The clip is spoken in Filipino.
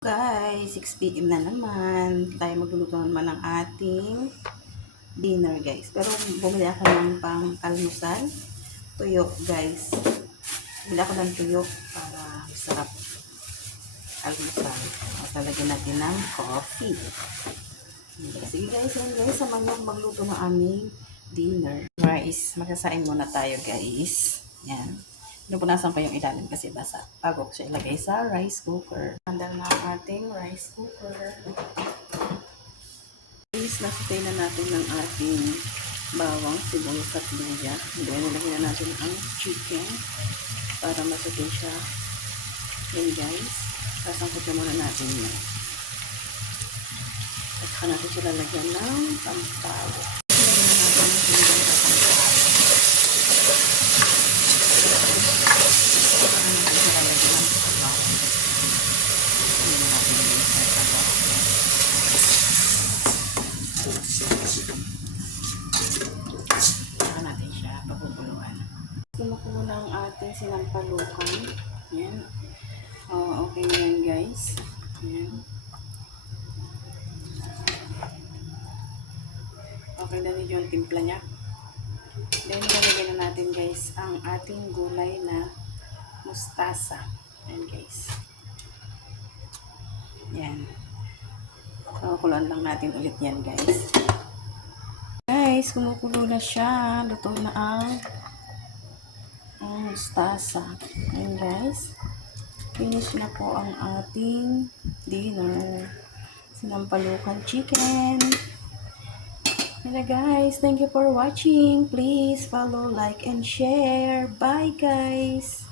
Guys, 6 PM na naman. Tayo magluluto naman ng ating dinner, guys. Pero bumili ako ng pang-almusal. Tuyok, guys. Bumili ako ng tuyok para masarap almusal. Talagyan natin ng coffee. Sige guys, yan guys. Samahan nyo magluto ng aming dinner. Rice. Magsasain muna tayo, guys. Yan. Pinupunasan ko yung ilalim kasi basa. Bago ko siya ilagay sa rice cooker. Handal na ang ating rice cooker. Guys, nasutay na natin ng ating bawang, sibuyas at luya. Then, nilagyan na natin ang chicken para masutay siya. Then guys, sasangkot na muna natin yan. At saka natin siya lalagyan ng pampawit. Lagyan na natin yung sibuyas at pampawit. Saka natin siya pagpupuluan. Kumukulo na ang ating sinampalukan. Yan. Okay na yan guys. Yan. Okay na rin yung timpla niya. Then ilalagay na natin guys ang ating gulay na mustasa. Yan guys. Yan. Kumukuloan lang natin ulit yan guys. Guys, kumukulo na siya. Luto na ang mustasa. Yan guys. Finish na po ang ating dinner. Sinampalukan chicken. Hello guys, thank you for watching. Please follow, like, and share. Bye guys.